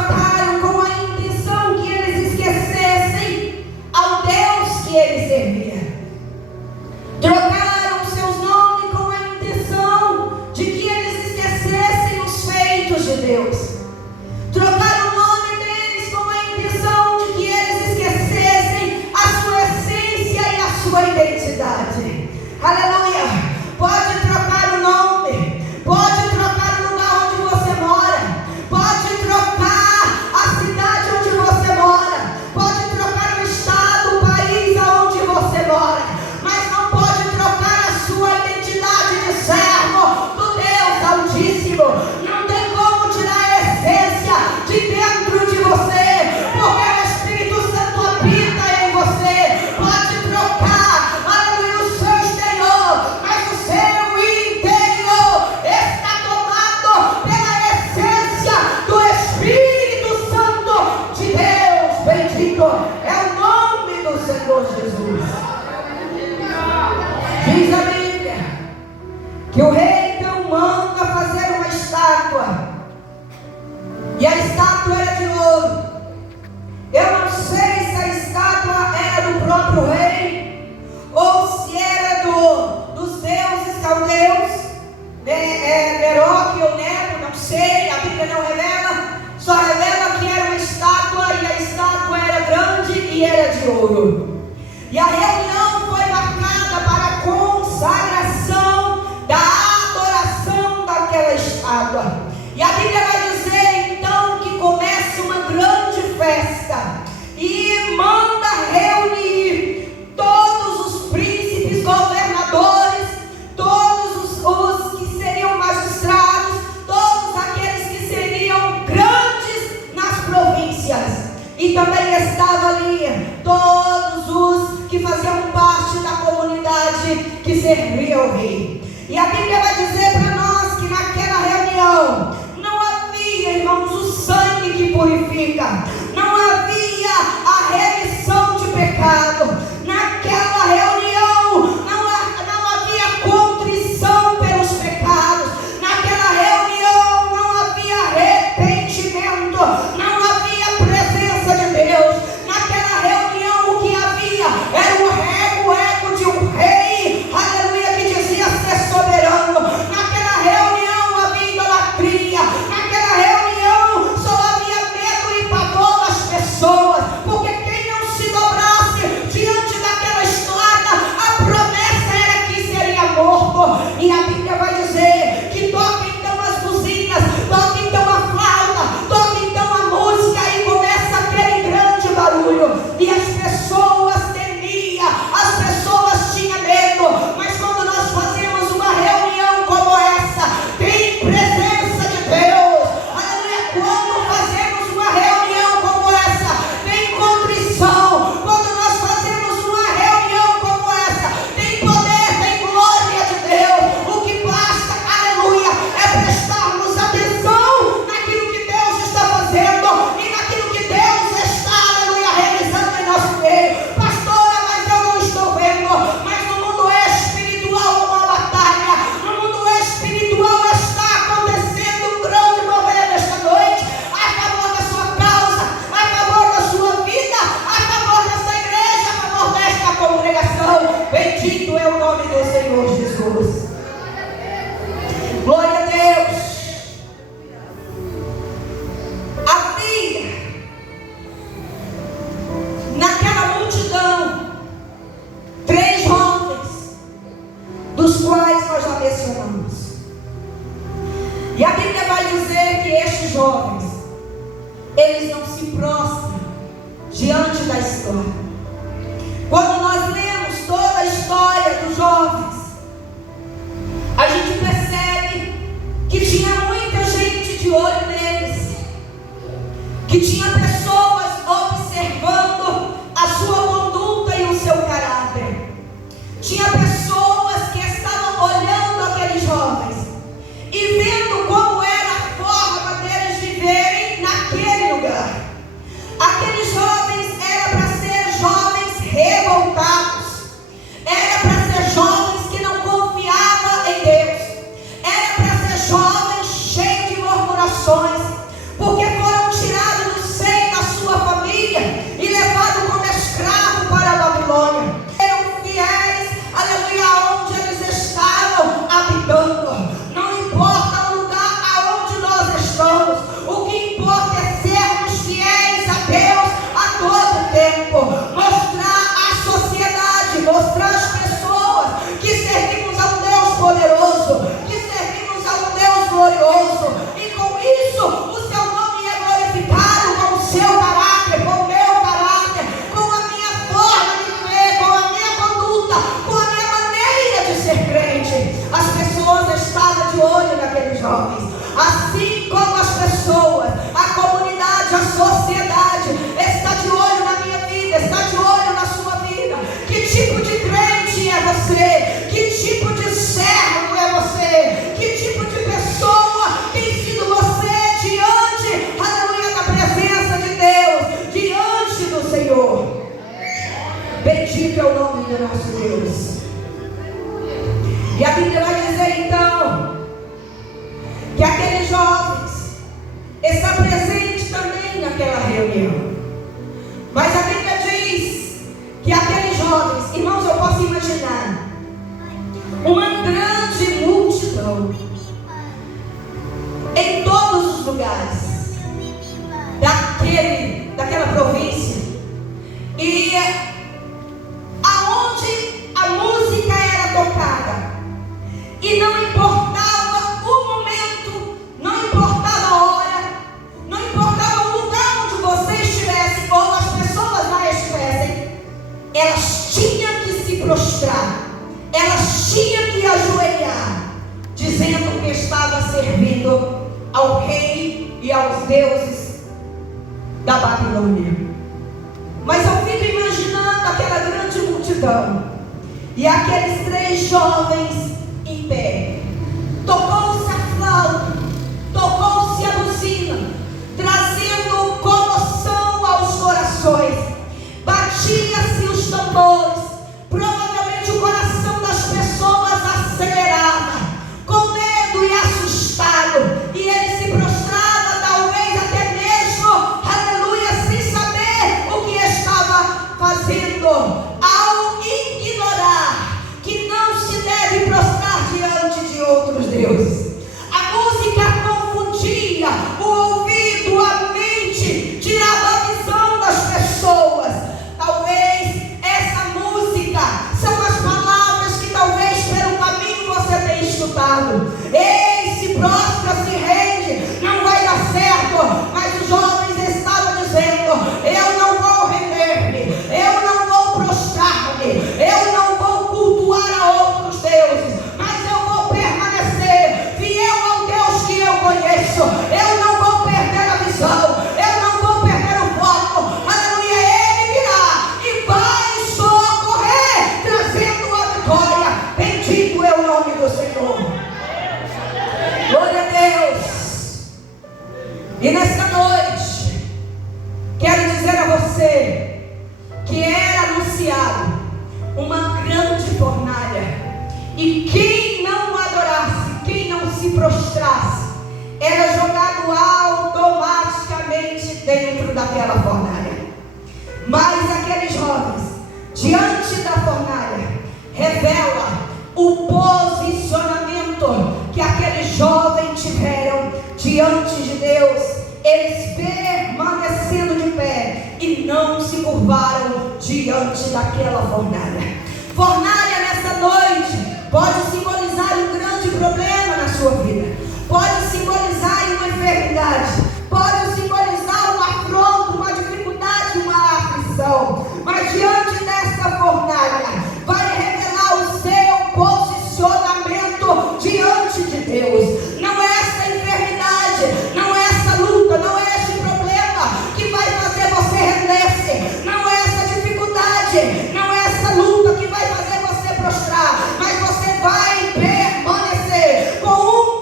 trocaram com a intenção que eles esquecessem ao Deus que eles serviam. Trocaram seus nomes com a intenção de que eles esquecessem os feitos de Deus. Trocaram o nome deles com a intenção de que eles esquecessem a sua essência e a sua identidade. Aleluia! Pode trocar o nome, pode trocar o lugar onde você mora, pode trocar a cidade onde você mora, pode trocar o estado, o país aonde você mora, mas não pode trocar a sua identidade de servo do Deus Altíssimo. Não tem como tirar a essência de dentro de você, porque o Espírito Santo habita em você. Pode trocar, aleluia, o seu exterior, mas o seu interior está tomado pela essência do Espírito Santo de Deus. Bendito é o nome do Senhor Jesus. Diz a Bíblia que o rei então manda fazer uma estátua, e a estátua era de ouro. Eu não sei se a estátua era do próprio rei ou se era dos deuses caldeus, Meroque ou Nebo, não sei, a Bíblia não revela, só revela que era uma estátua, e a estátua era grande e era de ouro. E a reunião foi marcada para a consagração da adoração daquela estátua. E a Bíblia vai dizer então que começa uma grande festa e manda reunir todos os príncipes, governadores, todos os que seriam magistrados, todos aqueles que seriam grandes nas províncias. E também estava ali todos os que faziam parte da comunidade que servia ao rei. E a Bíblia vai dizer para nós que naquela reunião não havia, irmãos, o sangue que purifica, não havia a remissão de pecado. Naquela reunião não havia contrição pelos pecados. Naquela reunião não havia arrependimento, não havia presença de Deus. Naquela reunião o que havia era o ego de um rei, aleluia, que dizia ser soberano. Naquela reunião havia idolatria. Naquela reunião só havia medo e pavor das pessoas, porque quem não se dobrasse diante daquela estátua, a promessa era que seria morto. E a Bíblia vai dizer que toca então as buzinas, toca então a flauta, toca então a música, e começa aquele grande barulho, e as pessoas temiam, as pessoas tinham medo. Mas quando nós fazemos uma reunião como essa, tem presença de Deus, aleluia. Quando fazemos uma reunião como essa, tem contrição. Quando nós fazemos uma reunião como essa, tem poder, tem glória de Deus. O que basta, aleluia, é prestarmos atenção naquilo que Deus está fazendo e naquilo que Deus está, aleluia, realizando em nosso meio. Pastora, mas eu não estou vendo. Mas no mundo espiritual uma batalha, no mundo espiritual está acontecendo um grande mover nesta noite, a favor da sua causa, a favor da sua vida, a favor dessa igreja, a favor desta congregação. Bendito é o nome do Senhor Jesus. Glória a Deus. Havia naquela multidão 3 jovens, dos quais nós já mencionamos. E a Bíblia vai dizer que estes jovens, eles não se prostram diante da história. Quando nós lemos toda a história dos jovens, a gente percebe que tinha muita gente de olho neles, que tinha pessoas observando a sua conduta e o seu caráter. Tinha pessoas que estavam olhando aqueles jovens e vendo como era a forma deles viverem naquele lugar. Aqueles jovens eram para ser jovens revoltados, jovens, assim como as pessoas, a comunidade, a sociedade está de olho na minha vida, está de olho na sua vida. Que tipo de crente é você? Que tipo de servo é você? Que tipo de pessoa tem sido você diante, aleluia, da presença de Deus, diante do Senhor? Bendito é o nome do nosso Deus. E a Bíblia vai dizer então que aqueles jovens estão presentes também naquela reunião. Mas a Bíblia diz que aqueles jovens, irmãos, eu posso imaginar uma grande multidão em todos os lugares daquela província, e aonde a música era tocada, e não importava o momento, não importava a hora, não importava o lugar onde você estivesse ou as pessoas lá estivessem, elas tinham que se prostrar, elas tinham que ajoelhar, dizendo que estava servindo ao rei e aos deuses da Babilônia. Mas eu fico imaginando aquela grande multidão e aqueles 3 jovens em pé. Tocou-se a flauta, tocou-se a buzina, trazendo comoção aos corações. Batia-se os tambores, provavelmente o coração das pessoas acelerava, com medo e assustado, e ele se prostrava, talvez até mesmo, aleluia, sem saber o que estava fazendo, ao ignorar que não se deve prostrar diante de outros deuses. A música confundia o ouvido, a mente, tirava a visão das pessoas. Talvez essa música são as palavras que talvez pelo caminho você tenha escutado. Ei, se prostra, se rende, não vai dar certo. Mas os jovens estavam dizendo: eu não vou render-me, eu não vou prostrar-me, eu não vou cultuar a outros deuses, mas eu vou permanecer fiel ao Deus que eu conheço. Eu não vou perder a visão, eu não vou perder o foco. Aleluia, Ele virá e vai socorrer, trazendo a vitória. Bendito é o nome do Senhor. Glória a Deus. E nesta noite quero dizer a você que era anunciado uma grande fornalha, e quem não adorasse, quem não se prostrasse, era jogado automaticamente dentro daquela fornalha. Mas aqueles jovens, diante da fornalha, revela o posicionamento que aqueles jovens tiveram diante de Deus. Eles permanecendo de pé e não se curvaram diante daquela fornalha. Fornalha nessa noite pode simbolizar um grande problema na sua vida, pode simbolizar uma enfermidade, pode simbolizar um afronto, uma dificuldade, uma aflição. Mas diante dessa fornalha vai revelar o seu posicionamento diante de Deus. Não é essa enfermidade, não é essa luta, não é esse problema que vai fazer você render-se, não é essa dificuldade, não é essa luta que vai fazer você prostrar, mas você vai permanecer com um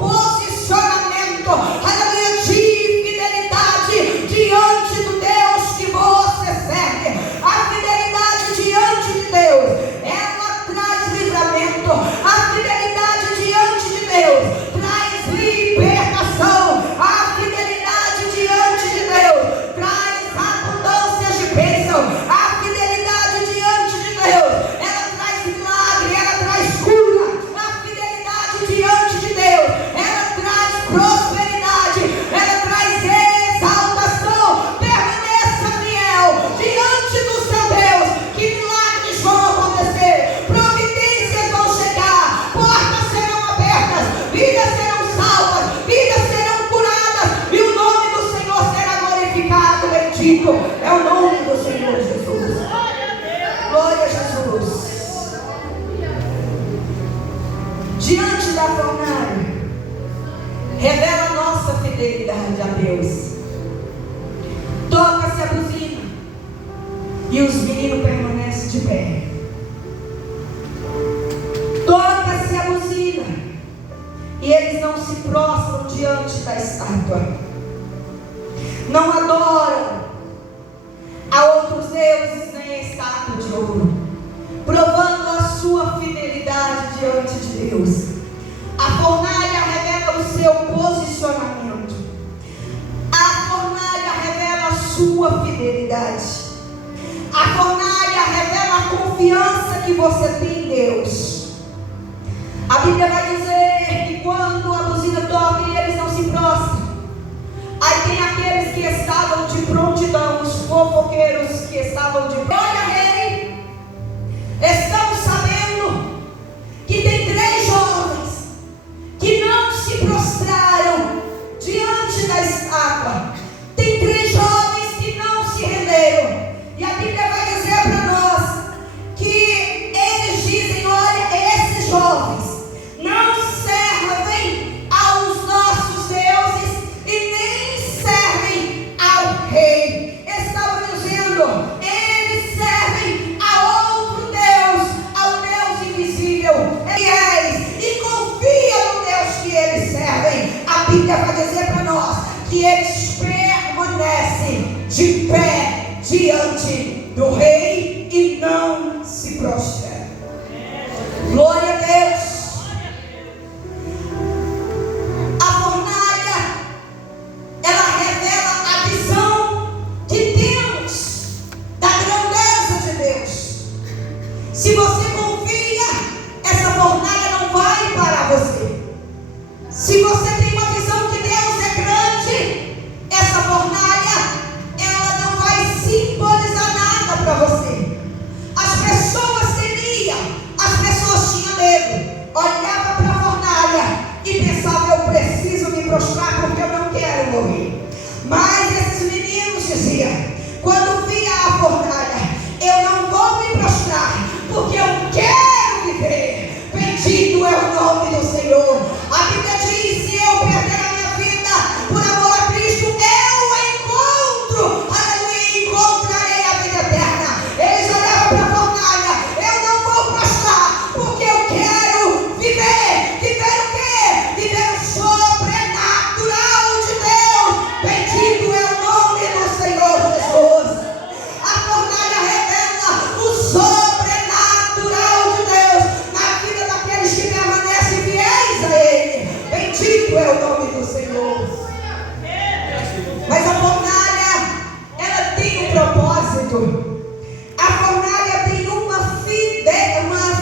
Revela a nossa fidelidade a Deus. Toca-se a buzina e os meninos permanecem de pé. Toca-se a buzina e eles não se prostram diante da estátua, não adoram a outros deuses nem a estátua de ouro, provando a sua fidelidade diante de Deus. A fornalha revela o seu posicionamento. A fornalha revela a sua fidelidade. A fornalha revela a confiança que você tem em Deus. A Bíblia vai dizer que quando a buzina toca e eles não se prostram, aí tem aqueles que estavam de prontidão, os fofoqueiros que estavam de prontidão. Olha, rei, estamos sabendo que tem 3 jovens que não se prostraram diante da estátua. Tem 3 jovens que não se renderam. E a Bíblia vai dizer para nós que eles dizem: olha, esses jovens não servem aos nossos deuses e nem servem ao rei. Estavam dizendo: eles servem a outro Deus, ao Deus invisível. E confia no Deus que eles servem. A Bíblia vai dizer para nós que eles permanecem de pé diante do rei e não se prostram. Glória a Deus. A fornalha, ela revela a visão que temos da grandeza de Deus. Se você confia, essa fornalha não vai parar você. Se você tem uma visão que Deus é grande, essa fornalha, ela não vai simbolizar nada para você. As pessoas temiam, as pessoas tinham medo, olhava para a fornalha e pensava: eu preciso me prostrar porque eu não quero morrer. Mas esses meninos diziam, quando via a fornalha: eu não vou me prostrar porque eu quero viver. Bendito é o nome do Senhor. A Bíblia diz: se eu perder a minha vida por amor a Cristo, eu encontro, aleluia, encontrarei a vida eterna. Eles olhavam para a fornalha: eu não vou prostrar porque eu quero viver. Viver o quê? Viver o sobrenatural de Deus. Bendito é o nome do Senhor Jesus. A fornalha revela o sobrenatural de Deus na vida daqueles que permanecem fiéis a Ele. Bendito é o nome do Senhor. Mas a fornalha, ela tem um propósito. A fornalha tem uma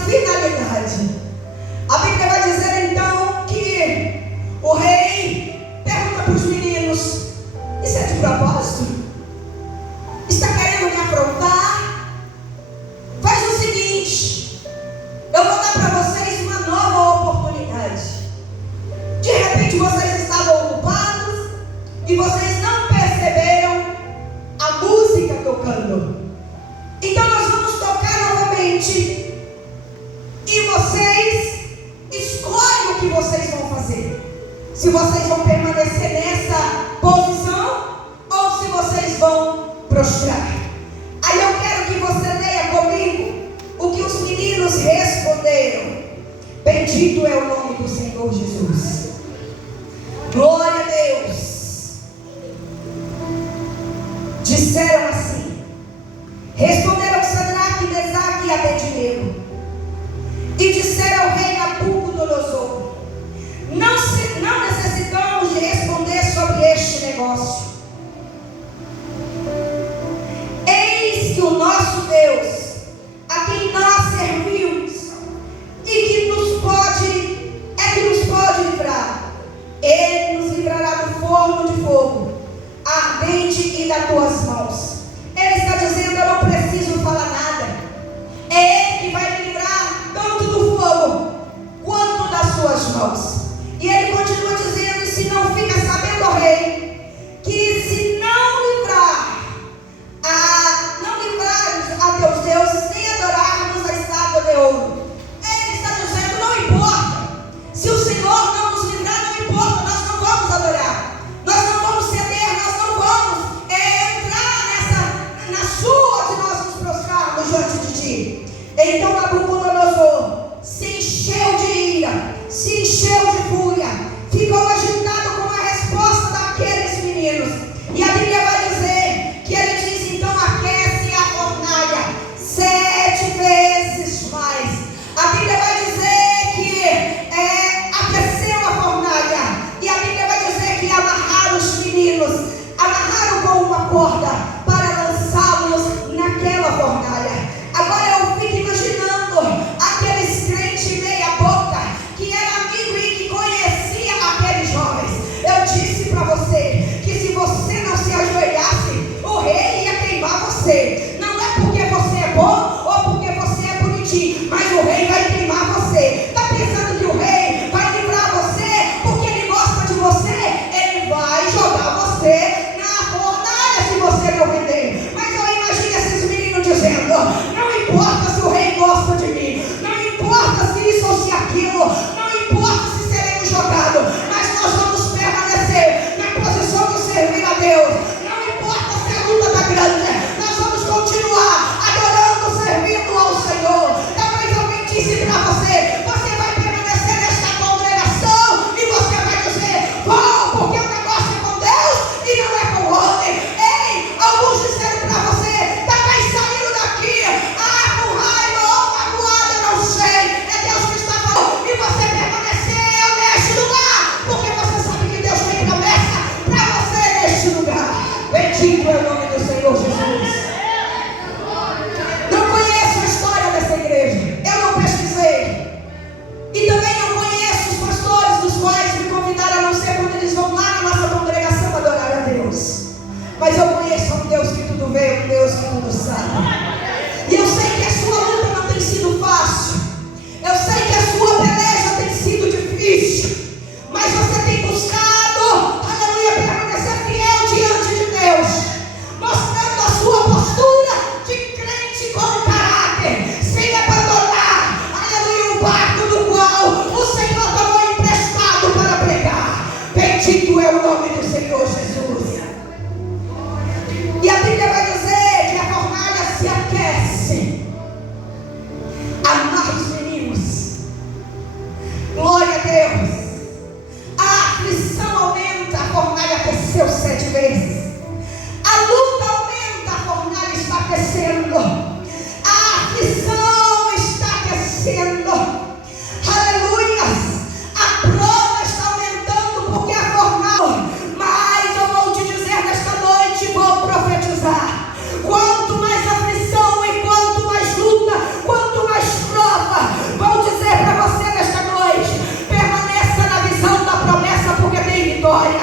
finalidade. A Bíblia vai dizer então que o rei pergunta para os meninos: isso é de propósito? Está querendo me afrontar? Faz o seguinte, eu vou dar para vocês uma nova oportunidade. De repente vocês estavam ocupados e vocês não perceberam a música tocando. Então nós vamos tocar novamente e vocês escolhem o que vocês vão fazer. Se vocês vão permanecer nessa posição ou se vocês vão prostrar. Aí eu quero que você leia comigo o que os meninos responderam. Bendito é o nome do Senhor Jesus. Glória a Deus. Disseram assim: responderam Sadraque, Mesaque e Abednego, e disseram ao rei Nabucodonosor: não necessitamos de responder sobre este negócio. Eis que o nosso Deus, a quem nós servimos, e que nos pode livrar, Ele nos livrará do forno de fogo ardente e das tuas mãos. Ele está dizendo: eu não preciso falar nada. É Ele que vai me livrar tanto do fogo quanto das suas mãos. E ele continua dizendo: e se não fica sabendo, ó rei, que se não livrarmos a teus deuses, nem adorarmos a estátua de ouro. Ele está dizendo: não importa, se o Senhor não nos livrar, não importa, nós não vamos pecado, mas nós vamos permanecer na posição de servir a Deus. Não importa se a luta está grande, nós vamos continuar adorando, servindo ao Senhor. Talvez alguém disse para você: você vai permanecer nesta congregação, e você vai dizer: vou, porque o negócio é com Deus e não é com o homem. Ei, alguns disseram para você: talvez saindo daqui, com raiva ou magoada, não sei, é Deus que está falando, e você permaneceu neste lugar, porque você sabe que Deus tem promessa para você neste lugar. Bendito é o nome do Senhor Jesus. Não conheço a história dessa igreja, eu não pesquisei, e também não conheço os pastores dos quais me convidaram, a não ser quando eles vão lá na nossa congregação adorar a Deus. Mas eu conheço um Deus que tudo vê, um Deus que tudo sabe. E eu sei que a sua luta não tem sido fácil, eu sei que a sua peleja tem sido difícil, mas você tem buscado, aleluia, permanecer fiel diante de Deus, mostrando a sua postura de crente com caráter, sem abandonar, aleluia, o barco do qual o Senhor tomou emprestado para pregar. Bendito é o nome do Senhor Jesus. E a Bíblia vai dizer que a fornalha se aquece. Amarra os meninos. Glória a Deus. A aflição aumenta, a fornalha aqueceu 7 vezes. A luta aumenta, a fornalha está aquecendo. A aflição está aquecendo. Aleluia. A prova está aumentando porque a fornalha. Mas eu vou te dizer nesta noite, vou profetizar. Quanto mais aflição e quanto mais luta, quanto mais prova, vou dizer para você nesta noite: permaneça na visão da promessa, porque tem vitória.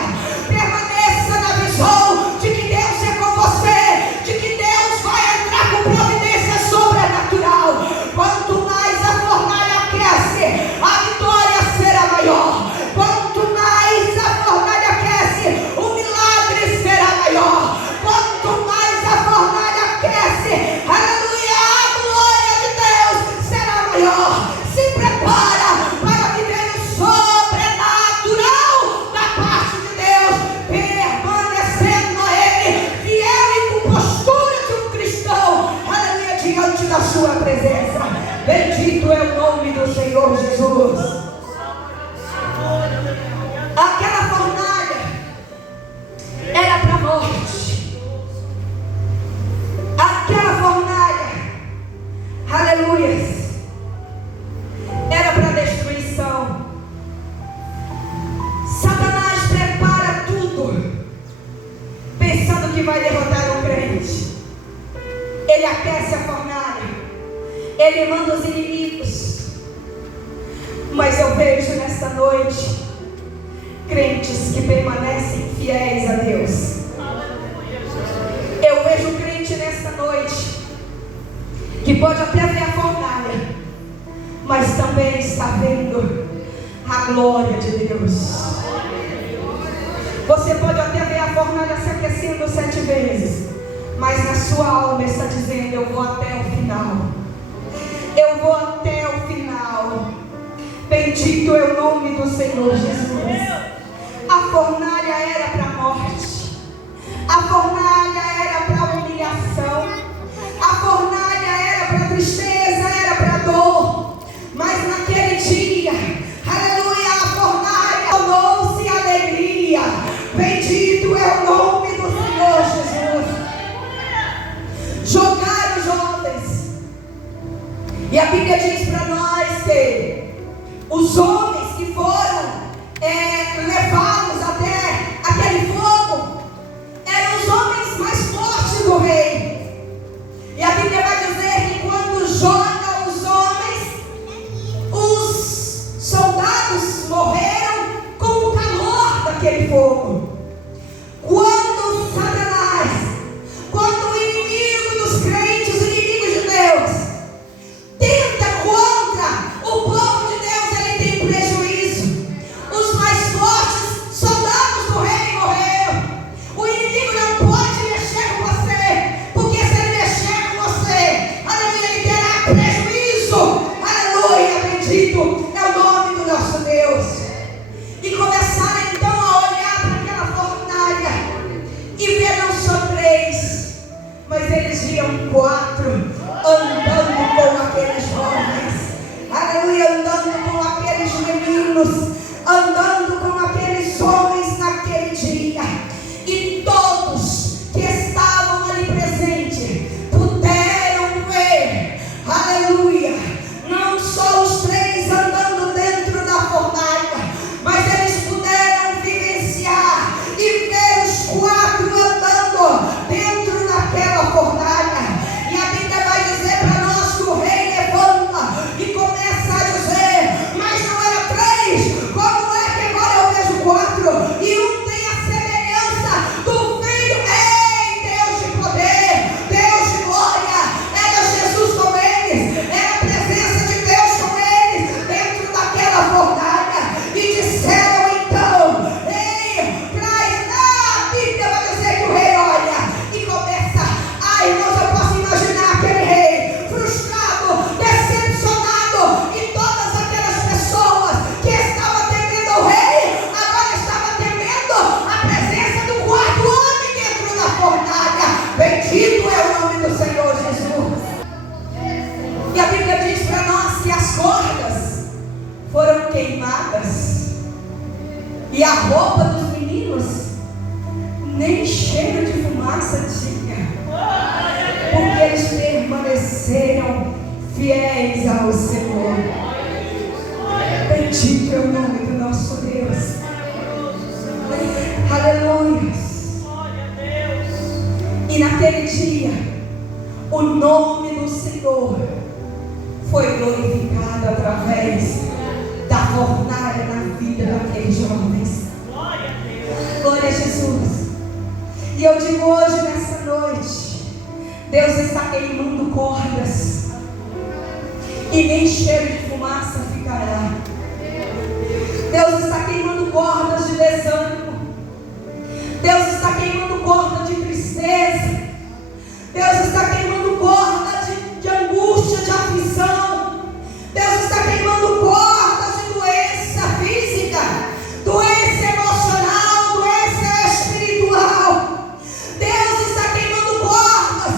Permaneça na visão de que Deus é com você, de que Deus vai entrar com providência sobrenatural. Quanto mais a fornalha aquece, a vitória será maior. Quanto mais a fornalha aquece, o milagre será maior. Quanto mais a fornalha aquece, aleluia, a glória de Deus será maior. Se prepara para viver o sobrenatural da parte de Deus, permanecendo a Ele, fiel e com postura de um cristão, aleluia, diante da sua presença. Bendito é o nome do Senhor Jesus. Aquela fornalha era para a morte. Aquela fornalha, aleluia, era para a destruição. Satanás prepara tudo pensando que vai derrotar o crente. Ele aquece a fornalha, ele manda os inimigos. Mas eu vejo nesta noite crentes que permanecem fiéis a Deus. Eu vejo um crente nesta noite que pode até ver a fornalha, mas também está vendo a glória de Deus. Você pode até ver a fornalha se aquecendo 7 vezes, mas na sua alma está dizendo: eu vou até o final. Eu vou até o final. Bendito é o nome do Senhor Jesus. A fornalha era para a morte. A fornalha era para a humilhação. A fornalha era para a tristeza, era para a dor. Mas naquele dia, aleluia, a fornalha tornou-se alegria. Bendito é o nome do Senhor Jesus. Jogaram jovens. E a Bíblia diz para nós que os homens que foram levados até aquele fogo eram os homens mais fortes do rei. E a Bíblia vai dizer que quando joga os homens, os soldados morreram com o calor daquele fogo. Quando Satanás, quando o inimigo dos crentes, o inimigo de Deus, tenta contra o povo de Deus, ele tem prejuízo. Os mais fortes soldados do rei morreram. O inimigo não pode mexer com você, porque se ele mexer com você, aleluia, ele terá prejuízo. Aleluia, bendito é o nome do nosso Deus. E como E a roupa dos meninos nem cheiro de fumaça tinha, porque eles permaneceram fiéis ao Senhor. Bendito é o nome do nosso Deus. Aleluia. E naquele dia, o nome do Senhor foi glorificado através da fornalha na vida daqueles jovens. Glória a Jesus. E eu digo hoje, nessa noite, Deus está queimando cordas, e nem cheiro de fumaça ficará. Deus está queimando cordas de desânimo. Deus está queimando corda de tristeza. Deus está queimando corda de angústia, de aflição. Deus está queimando cordas de doença física, doença emocional, doença espiritual. Deus está queimando cordas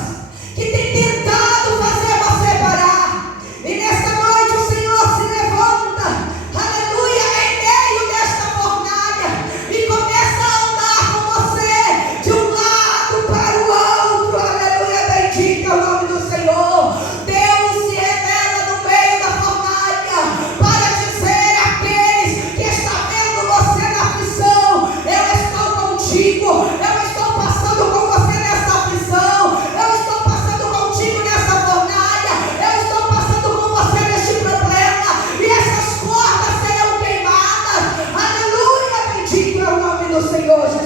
que tem tentado fazer você parar. E nesta noite o Senhor se levanta, aleluia, em meio desta fornalha, e começa a andar com você de um lado para o outro. Aleluia, bendito é o nome do Senhor. Deus se revela no meio da fornalha para dizer àqueles que estão vendo você na aflição: eu estou contigo, eu estou passando com você nessa aflição, eu estou passando contigo nessa fornalha, eu estou passando com você neste problema, e essas cordas serão queimadas. Aleluia, bendito é o nome do Senhor Jesus.